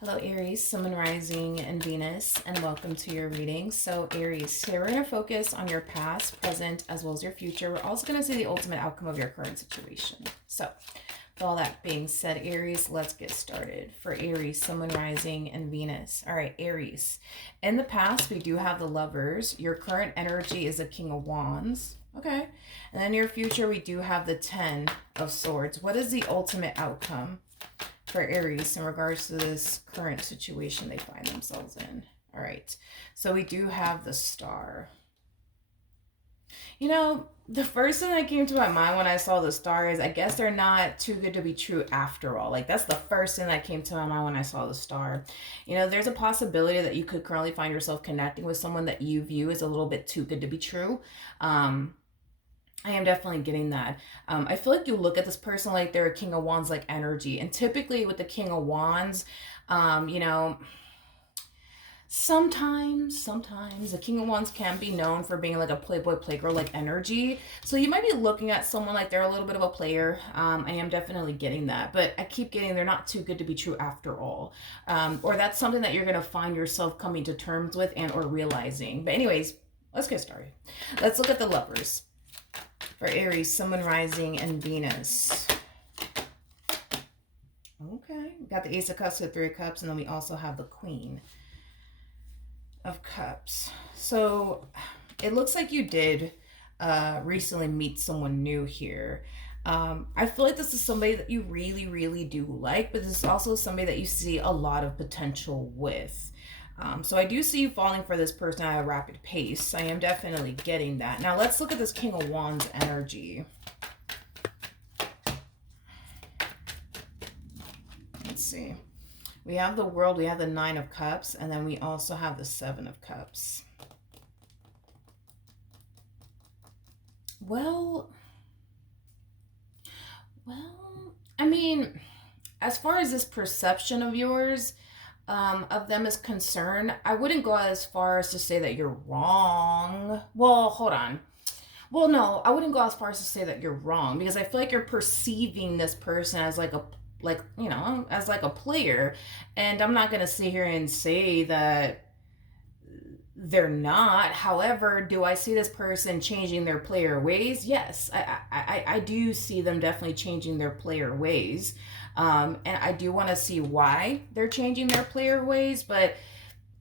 Hello, Aries, Sun, Moon, Rising, and Venus, and welcome to your reading. So, Aries, today we're going to focus on your past, present, as well as your future. We're also going to see the ultimate outcome of your current situation. So, with all that being said, Aries, let's get started. For Aries, Sun, Moon, Rising, and Venus. All right, Aries. In the past, we do have the Lovers. Your current energy is a King of Wands. Okay. And then your future, we do have the Ten of Swords. What is the ultimate outcome for Aries in regards to this current situation they find themselves in? All right. So we do have the Star. You know, the first thing that came to my mind when I saw the Star is I guess they're not too good to be true after all. Like, that's the first thing that came to my mind when I saw the Star. You know, there's a possibility that you could currently find yourself connecting with someone that you view as a little bit too good to be true. I am definitely getting that. I feel like you look at this person like they're a King of Wands like energy. And typically with the King of Wands, you know, sometimes the King of Wands can be known for being like a playboy playgirl like energy. So you might be looking at someone like they're a little bit of a player. I am definitely getting that, but I keep getting they're not too good to be true after all. Or that's something that you're going to find yourself coming to terms with and or realizing. But anyways, let's get started. Let's look at the Lovers. For Aries, Sun, Moon, Rising, and Venus. Okay, we got the Ace of Cups, the Three of Cups, and then we also have the Queen of Cups. So it looks like you did recently meet someone new here. I feel like this is somebody that you really, really do like, but this is also somebody that you see a lot of potential with. So I do see you falling for this person at a rapid pace. I am definitely getting that. Now let's look at this King of Wands energy. Let's see. We have the World, we have the Nine of Cups, and then we also have the Seven of Cups. Well, I mean, as far as this perception of yours, of them is concerned, I wouldn't go as far as to say that you're wrong. Well, hold on. Well, no, I wouldn't go as far as to say that you're wrong because I feel like you're perceiving this person as as like a player, and I'm not gonna sit here and say that they're not. However, do I see this person changing their player ways? Yes, I do see them definitely changing their player ways. And I do want to see why they're changing their player ways. But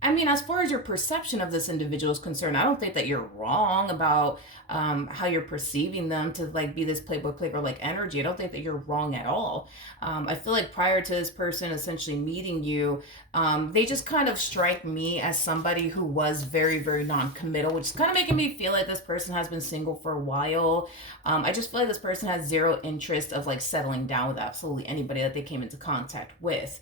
I mean, as far as your perception of this individual is concerned, I don't think that you're wrong about how you're perceiving them to like be this playboy playgirl like energy. I don't think that you're wrong at all. I feel like prior to this person essentially meeting you, they just kind of strike me as somebody who was very, very non-committal, which is kind of making me feel like this person has been single for a while. I just feel like this person has zero interest of like settling down with absolutely anybody that they came into contact with.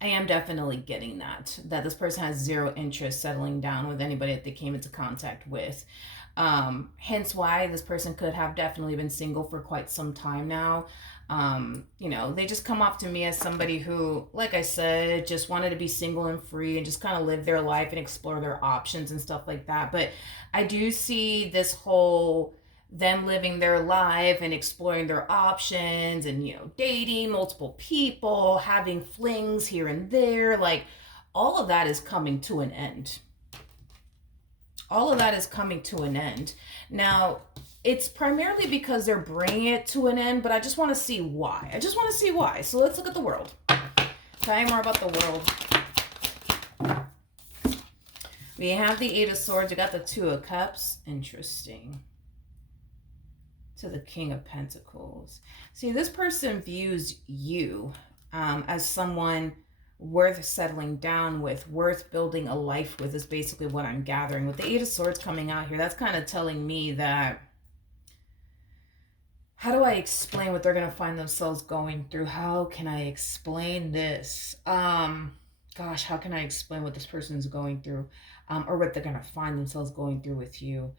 I am definitely getting that this person has zero interest settling down with anybody that they came into contact with. Hence why this person could have definitely been single for quite some time now. You know, they just come off to me as somebody who, like I said, just wanted to be single and free and just kind of live their life and explore their options and stuff like that. But I do see this whole them living their life and exploring their options and, you know, dating multiple people, having flings here and there, like all of that is coming to an end. All of that is coming to an end. Now, it's primarily because they're bringing it to an end, but I just want to see why. I just want to see why. So let's look at the World. Tell me more about the World. We have the Eight of Swords. We got the Two of Cups. Interesting. To the King of Pentacles. See, this person views you as someone worth settling down with, worth building a life with, is basically what I'm gathering. With the Eight of Swords coming out here, that's kind of telling me that, how do I explain what they're going to find themselves going through? How can I explain this? Gosh, how can I explain what this person is going through, or what they're going to find themselves going through with you?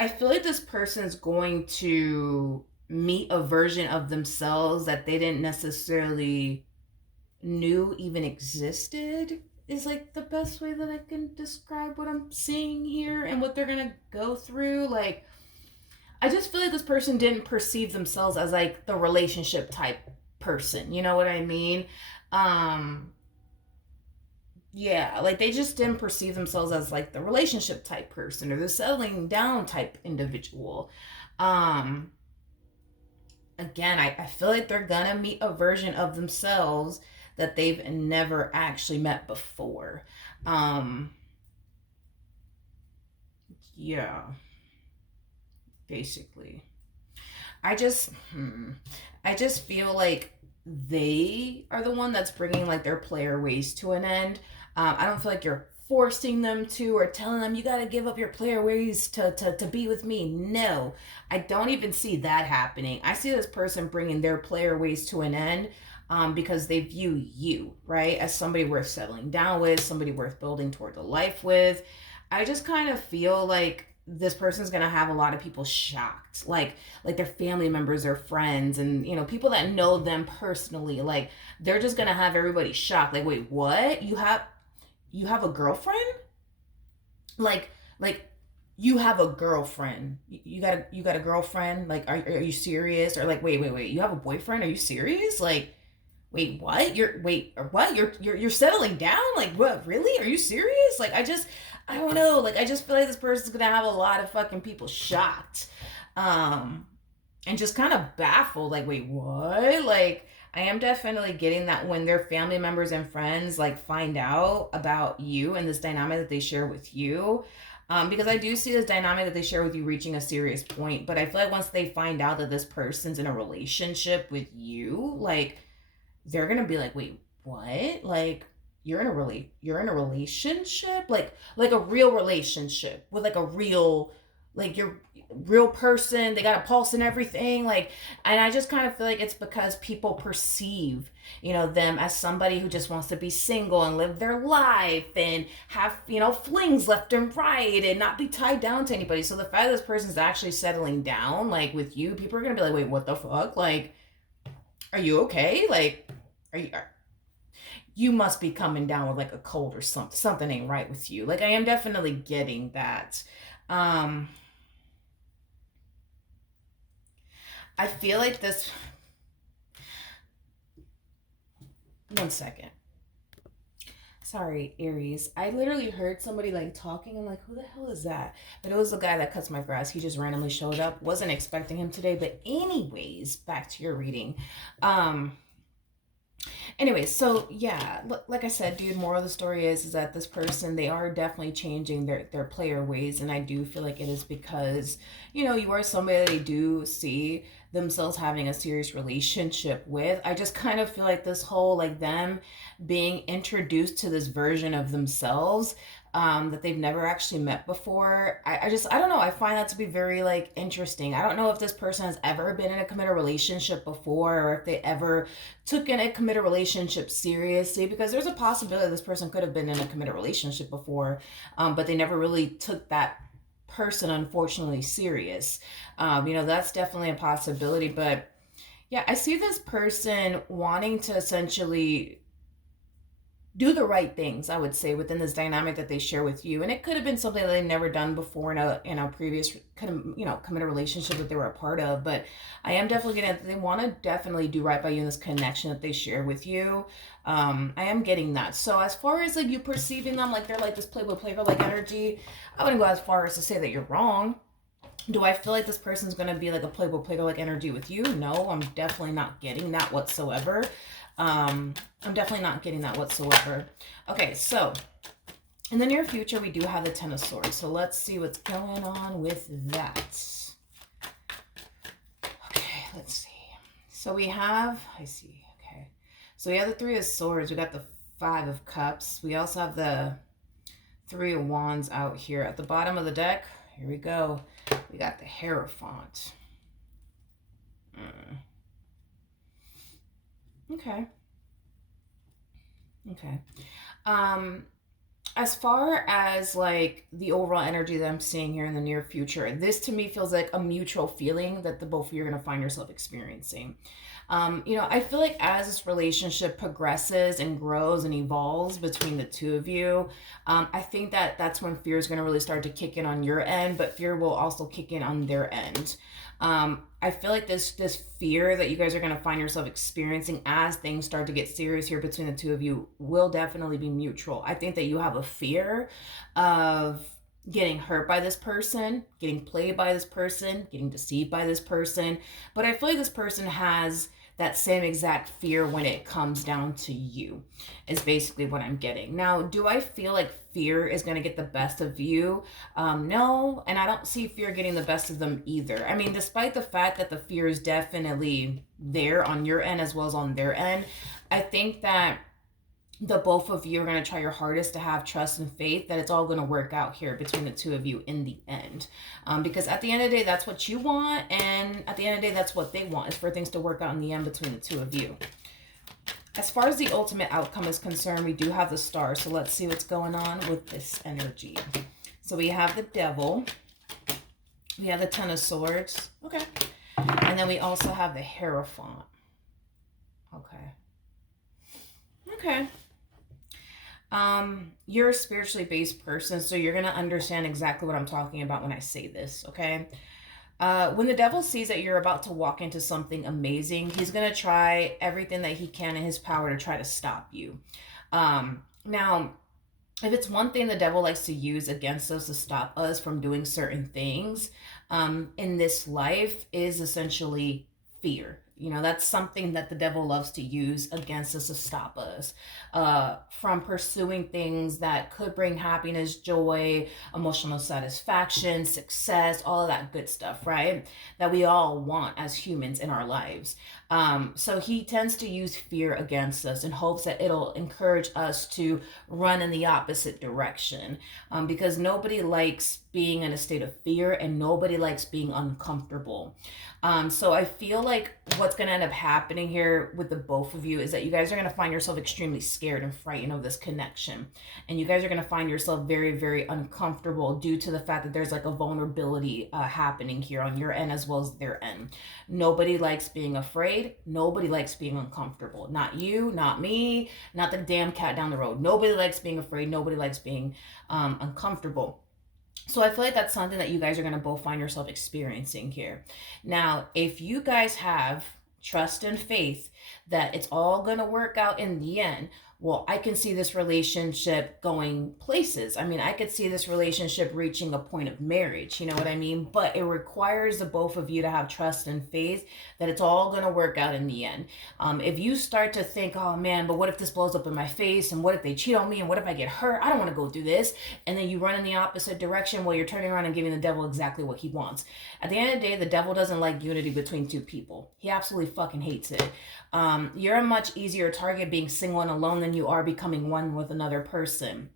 I feel like this person is going to meet a version of themselves that they didn't necessarily knew even existed, is like the best way that I can describe what I'm seeing here and what they're gonna go through. Like, I just feel like this person didn't perceive themselves as like the relationship type person. You know what I mean? Um, yeah, like they just didn't perceive themselves as like the relationship type person or the settling down type individual. Um, Again, I feel like they're gonna meet a version of themselves that they've never actually met before. Um, yeah, basically. I just, I just feel like they are the one that's bringing like their player ways to an end. I don't feel like you're forcing them to or telling them you got to give up your player ways to be with me. No, I don't even see that happening. I see this person bringing their player ways to an end because they view you, right, as somebody worth settling down with, somebody worth building toward a life with. I just kind of feel like this person's gonna have a lot of people shocked, like their family members or friends, and people that know them personally. Like they're just gonna have everybody shocked. Like, wait, what? You have a girlfriend? Like you have a girlfriend? You got a girlfriend? Like, are you serious? Or like, wait, you have a boyfriend? Are you serious? Like, wait, what? You're settling down? Like, what? Really? Are you serious? Like, I don't know. Like, I just feel like this person's gonna have a lot of fucking people shocked, um, and just kind of baffled. Like, wait, what? Like, I am definitely getting that when their family members and friends like find out about you and this dynamic that they share with you. Because I do see this dynamic that they share with you reaching a serious point, but I feel like once they find out that this person's in a relationship with you, like they're gonna be like, wait, what? Like you're in a relationship, like a real relationship with like a real, like you're real person. They got a pulse and everything. Like, and I just kind of feel like it's because people perceive, them as somebody who just wants to be single and live their life and have, flings left and right and not be tied down to anybody. So the fact that this person's actually settling down, like with you, people are gonna be like, wait, what the fuck? Like, are you okay? Like, you must be coming down with like a cold or something. Something ain't right with you. Like I am definitely getting that. Um I feel like this. One second. Sorry, Aries. I literally heard somebody like talking. I'm like, who the hell is that? But it was the guy that cuts my grass. He just randomly showed up. Wasn't expecting him today. But anyways, back to your reading. Um Anyway, so yeah, like I said, dude, moral of the story is that this person, they are definitely changing their player ways, and I do feel like it is because you are somebody they do see themselves having a serious relationship with. I just kind of feel like this whole like them being introduced to this version of themselves that they've never actually met before. I don't know. I find that to be very like interesting. I don't know if this person has ever been in a committed relationship before, or if they ever took in a committed relationship seriously, because there's a possibility this person could have been in a committed relationship before, but they never really took that person unfortunately serious. That's definitely a possibility. But yeah, I see this person wanting to essentially do the right things, I would say, within this dynamic that they share with you. And it could have been something that they've never done before in a previous kind of committed relationship that they were a part of. But I am definitely gonna they want to definitely do right by you in this connection that they share with you. I am getting that. So as far as like you perceiving them like they're like this playboy playgirl like energy, I wouldn't go as far as to say that you're wrong. Do I feel like this person's gonna be like a playboy playgirl like energy with you? No, I'm definitely not getting that whatsoever. I'm definitely not getting that whatsoever. Okay, so in the near future, we do have the Ten of Swords. So let's see what's going on with that. Okay, let's see. So we have, I see, okay. So we have the Three of Swords. We got the Five of Cups. We also have the Three of Wands out here. At the bottom of the deck, here we go. We got the Hierophant. Okay. Okay. Um, as far as like the overall energy that I'm seeing here in the near future, this to me feels like a mutual feeling that the both of you are gonna find yourself experiencing. I feel like as this relationship progresses and grows and evolves between the two of you, I think that that's when fear is going to really start to kick in on your end, but fear will also kick in on their end. I feel like this fear that you guys are going to find yourself experiencing as things start to get serious here between the two of you will definitely be mutual. I think that you have a fear of getting hurt by this person, getting played by this person, getting deceived by this person, but I feel like this person has that same exact fear when it comes down to you, is basically what I'm getting. Now, do I feel like fear is going to get the best of you? No, and I don't see fear getting the best of them either. I mean, despite the fact that the fear is definitely there on your end as well as on their end, I think that the both of you are going to try your hardest to have trust and faith that it's all going to work out here between the two of you in the end, because at the end of the day that's what you want, and at the end of the day that's what they want, is for things to work out in the end between the two of you. As far as the ultimate outcome is concerned, we do have the star, so let's see what's going on with this energy. So we have the devil, we have the Ten of Swords, okay, and then we also have the Hierophant. Okay. You're a spiritually based person, so you're gonna understand exactly what I'm talking about when I say this, okay? When the devil sees that you're about to walk into something amazing, he's gonna try everything that he can in his power to try to stop you. Now, if it's one thing the devil likes to use against us to stop us from doing certain things in this life, is essentially fear. That's something that the devil loves to use against us to stop us from pursuing things that could bring happiness, joy, emotional satisfaction, success, all of that good stuff, right? That we all want as humans in our lives. So he tends to use fear against us in hopes that it'll encourage us to run in the opposite direction, because nobody likes being in a state of fear and nobody likes being uncomfortable. So I feel like what's going to end up happening here with the both of you is that you guys are going to find yourself extremely scared and frightened of this connection. And you guys are going to find yourself very, very uncomfortable due to the fact that there's like a vulnerability happening here on your end as well as their end. Nobody likes being afraid. Nobody likes being uncomfortable. Not you, not me, not the damn cat down the road. Nobody likes being afraid. Nobody likes being uncomfortable. So I feel like that's something that you guys are going to both find yourself experiencing here. Now, if you guys have trust and faith that it's all going to work out in the end, well, I can see this relationship going places. I mean, I could see this relationship reaching a point of marriage, you know what I mean? But it requires the both of you to have trust and faith that it's all going to work out in the end. If you start to think, oh man, but what if this blows up in my face? And what if they cheat on me? And what if I get hurt? I don't want to go through this. And then you run in the opposite direction. Well, you're turning around and giving the devil exactly what he wants. At the end of the day, the devil doesn't like unity between two people. He absolutely fucking hates it. You're a much easier target being single and alone than you are becoming one with another person.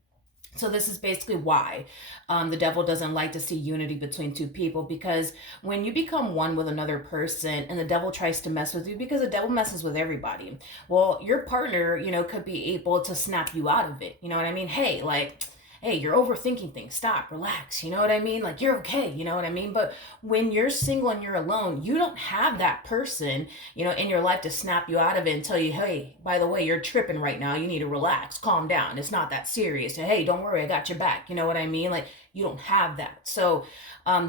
So this is basically why the devil doesn't like to see unity between two people, because when you become one with another person and the devil tries to mess with you, because the devil messes with everybody, well, your partner, could be able to snap you out of it. You know what I mean? Hey, you're overthinking things. Stop, relax. You know what I mean? Like, you're okay. You know what I mean? But when you're single and you're alone, you don't have that person, in your life to snap you out of it and tell you, hey, by the way, you're tripping right now. You need to relax, calm down. It's not that serious. And hey, don't worry, I got your back. You know what I mean? Like, you don't have that. So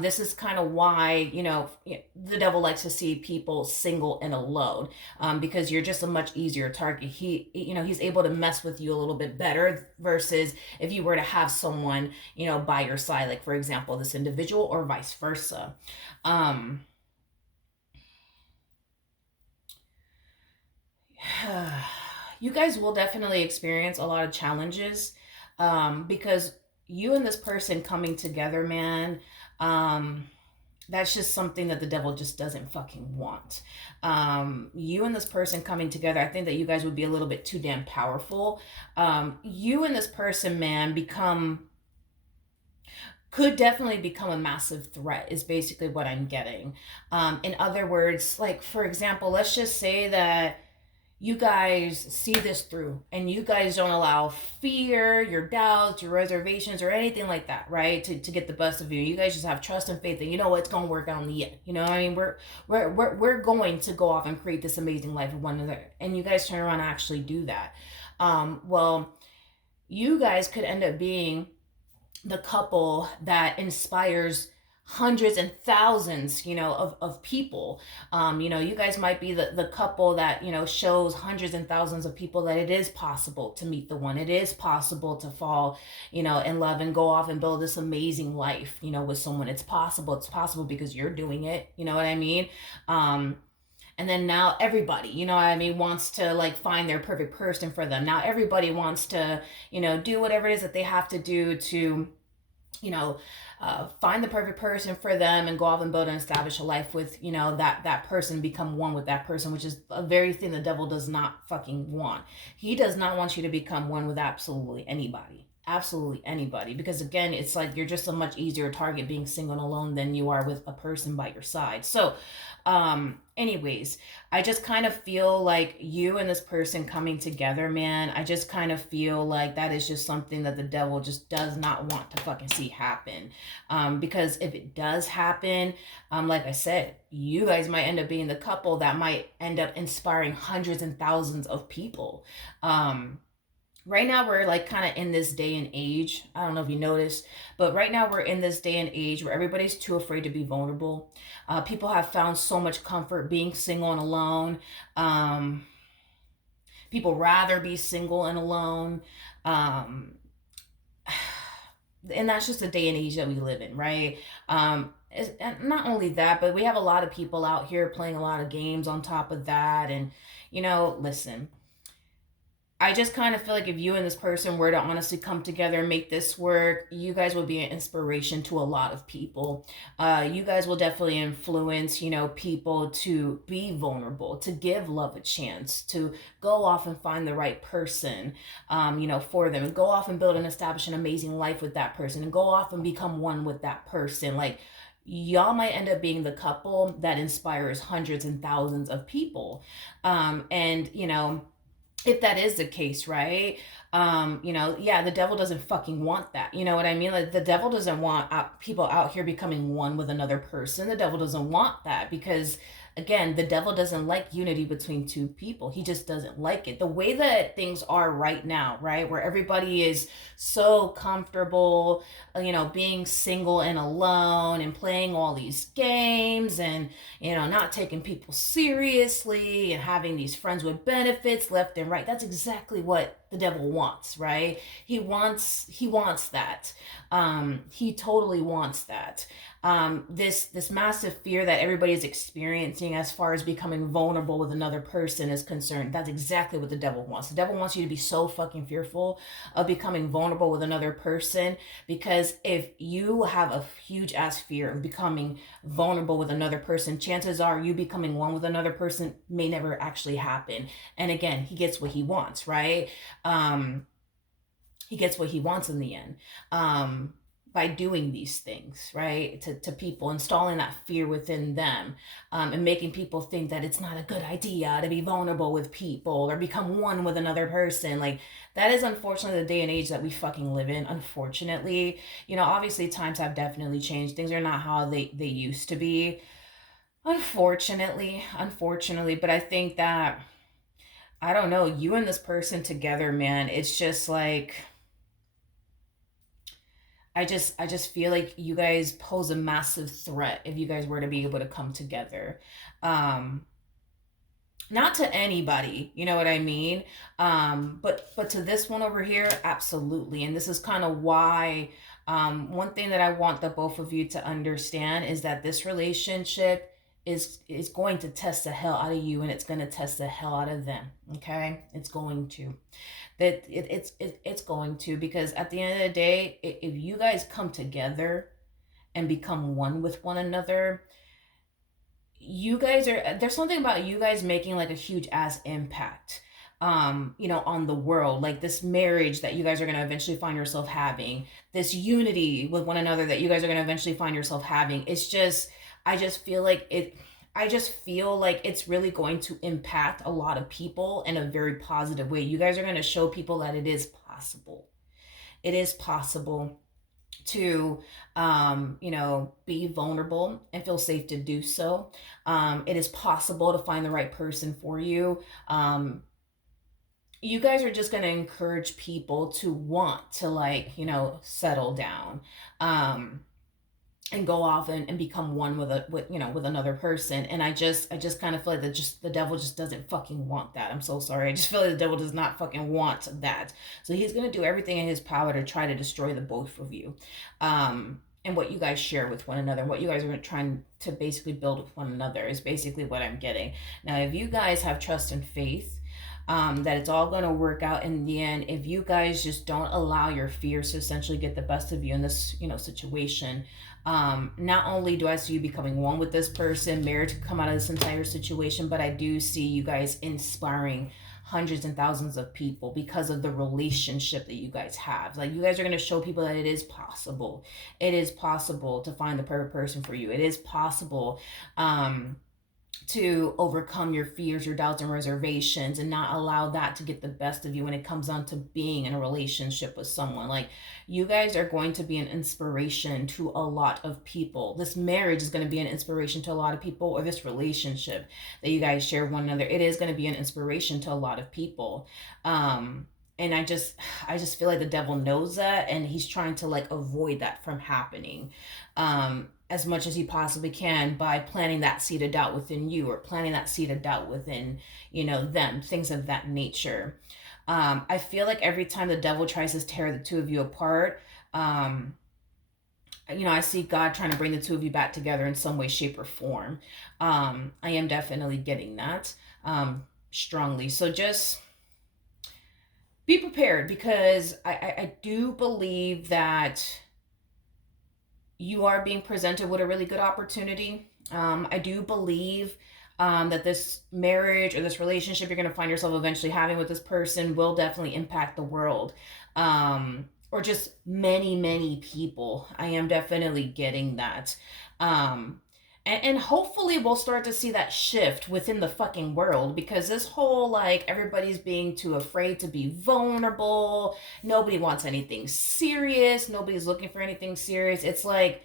this is kind of why, the devil likes to see people single and alone, because you're just a much easier target. He's able to mess with you a little bit better versus if you were to have someone, by your side, like for example, this individual or vice versa. You guys will definitely experience a lot of challenges, because you and this person coming together, man, that's just something that the devil just doesn't fucking want. You and this person coming together, I think that you guys would be a little bit too damn powerful. You and this person, man, could definitely become a massive threat, is basically what I'm getting. In other words, like for example, let's just say that you guys see this through, and you guys don't allow fear, your doubts, your reservations, or anything like that, right, to get the best of you. You guys just have trust and faith that you know what, it's gonna work out in the end. You know what I mean? We're going to go off and create this amazing life with one another, and you guys turn around and actually do that. Well, you guys could end up being the couple that inspires hundreds and thousands, of people. You guys might be the couple that, shows hundreds and thousands of people that it is possible to meet the one. It is possible to fall, in love and go off and build this amazing life, with someone. It's possible. It's possible because you're doing it. You know what I mean? And then now everybody, what I mean, wants to like find their perfect person for them. Now everybody wants to, do whatever it is that they have to do to, you know, find the perfect person for them and go off and build and establish a life with, that person, become one with that person, which is a very thing the devil does not fucking want. He does not want you to become one with absolutely anybody. Absolutely anybody. Because again, it's like you're just a much easier target being single and alone than you are with a person by your side. So, anyways, I just kind of feel like you and this person coming together, man. I just kind of feel like that is just something that the devil just does not want to fucking see happen. Because if it does happen, like I said, you guys might end up being the couple that might end up inspiring hundreds and thousands of people. Right now we're like kind of in this day and age. I don't know if you noticed, but right now we're in this day and age where everybody's too afraid to be vulnerable. People have found so much comfort being single and alone. Um, People rather be single and alone. Um, and that's just the day and age that we live in, right? And not only that, but we have a lot of people out here playing a lot of games on top of that. And, listen, I just kind of feel like if you and this person were to honestly come together and make this work, you guys will be an inspiration to a lot of people. You guys will definitely influence, people to be vulnerable, to give love a chance, to go off and find the right person, for them, and go off and build and establish an amazing life with that person, and go off and become one with that person. Like, y'all might end up being the couple that inspires hundreds and thousands of people. And, if that is the case, right? Yeah, the devil doesn't fucking want that. You know what I mean? Like, the devil doesn't want people out here becoming one with another person. The devil doesn't want that because, again, the devil doesn't like unity between two people. He just doesn't like it. The way that things are right now, right, where everybody is so comfortable, being single and alone and playing all these games and, not taking people seriously and having these friends with benefits left and right. That's exactly what the devil wants, right? He wants that. He totally wants that. This massive fear that everybody is experiencing as far as becoming vulnerable with another person is concerned. That's exactly what the devil wants. The devil wants you to be so fucking fearful of becoming vulnerable with another person, because if you have a huge ass fear of becoming vulnerable with another person, chances are you becoming one with another person may never actually happen. And again, he gets what he wants, right? He gets what he wants in the end. By doing these things, right, to people, installing that fear within them, and making people think that it's not a good idea to be vulnerable with people or become one with another person. Like, that is unfortunately the day and age that we fucking live in, unfortunately. Obviously times have definitely changed. Things are not how they used to be, unfortunately. But I think that, I don't know, you and this person together, man, it's just like, I just feel like you guys pose a massive threat if you guys were to be able to come together. Um Not to anybody, you know what I mean? But to this one over here, absolutely. And this is kind of why, one thing that I want the both of you to understand is that this relationship is going to test the hell out of you, and it's going to test the hell out of them. Okay, it's going to. It's going to, because at the end of the day, if you guys come together and become one with one another, you guys are, there's something about you guys making like a huge ass impact, on the world. Like, this marriage that you guys are going to eventually find yourself having, this unity with one another that you guys are going to eventually find yourself having. It's just, I just feel like it, I just feel like it's really going to impact a lot of people in a very positive way. You guys are going to show people that it is possible. It is possible to be vulnerable and feel safe to do so. It is possible to find the right person for you. You guys are just going to encourage people to want to, settle down. um and go off and become one with another person. And I just kind of feel like that just the devil just doesn't fucking want that. I'm so sorry. I just feel like the devil does not fucking want that. So he's going to do everything in his power to try to destroy the both of you. And what you guys share with one another, what you guys are trying to basically build with one another is basically what I'm getting. Now, if you guys have trust and faith, that it's all going to work out in the end, if you guys just don't allow your fears to essentially get the best of you in this situation. Not only do I see you becoming one with this person, married, to come out of this entire situation, but I do see you guys inspiring hundreds and thousands of people because of the relationship that you guys have. Like, you guys are going to show people that it is possible. It is possible to find the perfect person for you. It is possible to overcome your fears, your doubts, and reservations, and not allow that to get the best of you when it comes down to being in a relationship with someone. Like, you guys are going to be an inspiration to a lot of people. This marriage is going to be an inspiration to a lot of people, or this relationship that you guys share with one another, it is going to be an inspiration to a lot of people. And I just feel like the devil knows that, and he's trying to avoid that from happening. As much as he possibly can, by planting that seed of doubt within you, or planting that seed of doubt within them, things of that nature. I feel like every time the devil tries to tear the two of you apart, I see God trying to bring the two of you back together in some way, shape, or form. I am definitely getting that strongly. So just be prepared, because I do believe that you are being presented with a really good opportunity. I do believe that this marriage or this relationship you're going to find yourself eventually having with this person will definitely impact the world, or just many, many people. I am definitely getting that. And hopefully we'll start to see that shift within the fucking world, because this whole everybody's being too afraid to be vulnerable, nobody wants anything serious, nobody's looking for anything serious. It's like,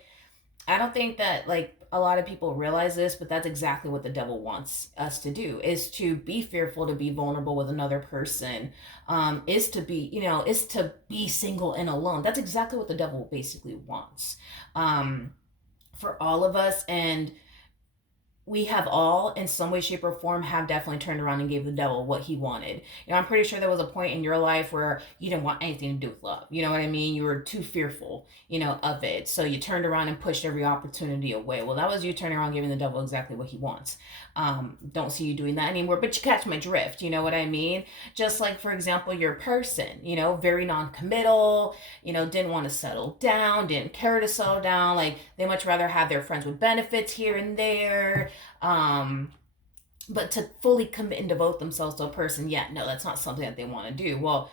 I don't think that a lot of people realize this, but that's exactly what the devil wants us to do, is to be fearful, to be vulnerable with another person, is to be single and alone. That's exactly what the devil basically wants, for all of us. And we have all, in some way, shape, or form, have definitely turned around and gave the devil what he wanted. I'm pretty sure there was a point in your life where you didn't want anything to do with love. You know what I mean? You were too fearful, of it. So you turned around and pushed every opportunity away. Well, that was you turning around giving the devil exactly what he wants. Don't see you doing that anymore, but you catch my drift. You know what I mean? Just like, for example, your person, very non-committal, didn't want to settle down, didn't care to settle down. Like, they much rather have their friends with benefits here and there. But to fully commit and devote themselves to a person, yeah, no, that's not something that they want to do. Well,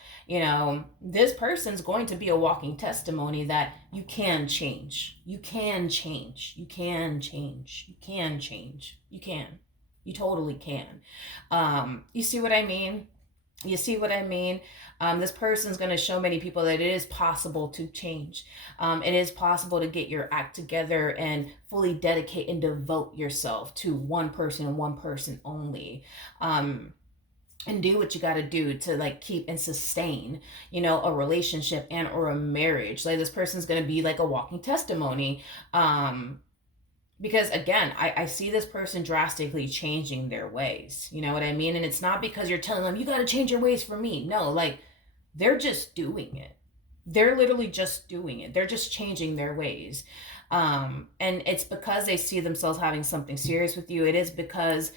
this person's going to be a walking testimony that you can change. You can change. You can change. You can change. You can. You totally can. You see what I mean? You see what I mean? This person's going to show many people that it is possible to change. It is possible to get your act together and fully dedicate and devote yourself to one person and one person only. And do what you got to do to keep and sustain, a relationship and or a marriage. Like, this person's going to be like a walking testimony. Because again, I see this person drastically changing their ways. You know what I mean? And it's not because you're telling them, you got to change your ways for me. No, they're just doing it. They're literally just doing it. They're just changing their ways. And it's because they see themselves having something serious with you. It is because,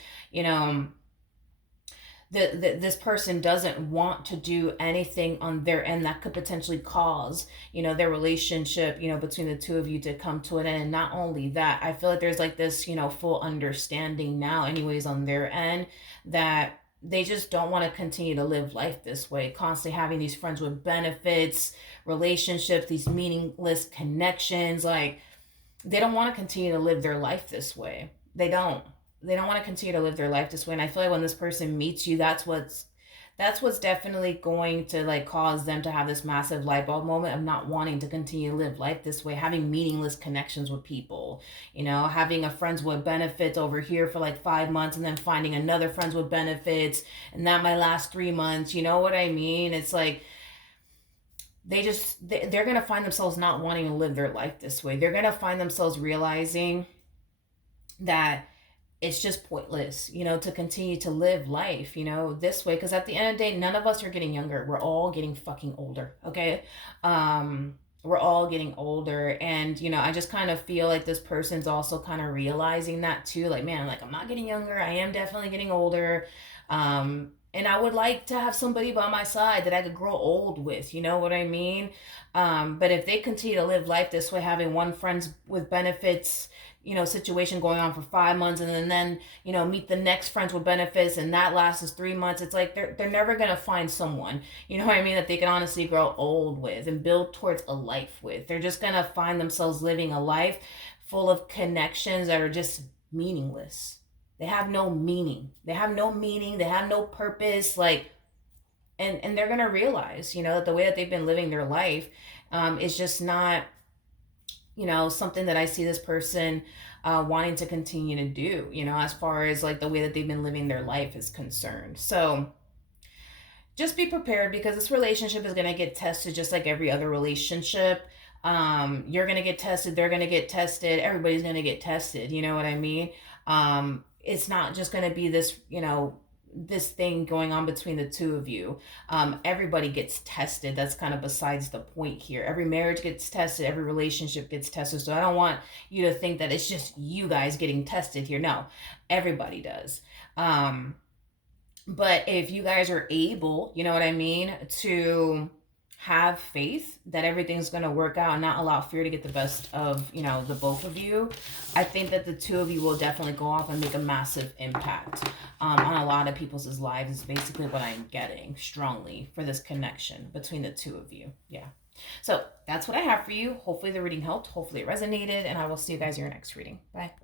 this person doesn't want to do anything on their end that could potentially cause their relationship between the two of you to come to an end. And not only that, I feel like there's this full understanding now anyways on their end, that they just don't want to continue to live life this way, constantly having these friends with benefits, relationships, these meaningless connections. Like, they don't want to continue to live their life this way. They don't. they don't want to continue to live their life this way. And I feel like when this person meets you, that's what's definitely going to like cause them to have this massive light bulb moment of not wanting to continue to live life this way, having meaningless connections with people, having a friends with benefits over here for like 5 months and then finding another friends with benefits and that might last 3 months. You know what I mean? It's like they're gonna find themselves not wanting to live their life this way. They're gonna find themselves realizing that it's just pointless, to continue to live life, this way. Because at the end of the day, none of us are getting younger. We're all getting fucking older. Okay. We're all getting older. And, I just kind of feel like this person's also kind of realizing that too. Like, man, like I'm not getting younger. I am definitely getting older. And I would like to have somebody by my side that I could grow old with, you know what I mean? But if they continue to live life this way, having one friends with benefits, situation going on for 5 months, and then meet the next friends with benefits, and that lasts 3 months, it's like they're never gonna find someone, you know what I mean, that they can honestly grow old with and build towards a life with. They're just gonna find themselves living a life full of connections that are just meaningless. They have no meaning. They have no meaning. They have no purpose. Like, and they're gonna realize, that the way that they've been living their life, is just not, something that I see this person wanting to continue to do. As far as like the way that they've been living their life is concerned. So just be prepared because this relationship is gonna get tested just like every other relationship. You're gonna get tested, they're gonna get tested, everybody's gonna get tested, you know what I mean? It's not just gonna be this thing going on between the two of you. Everybody gets tested. That's kind of besides the point here. Every marriage gets tested, every relationship gets tested. So I don't want you to think that it's just you guys getting tested here. No, everybody does. But if you guys are able, you know what I mean, to have faith that everything's going to work out and not allow fear to get the best of, the both of you, I think that the two of you will definitely go off and make a massive impact on a lot of people's lives, is basically what I'm getting strongly for this connection between the two of you. Yeah. So that's what I have for you. Hopefully the reading helped. Hopefully it resonated. And I will see you guys in your next reading. Bye.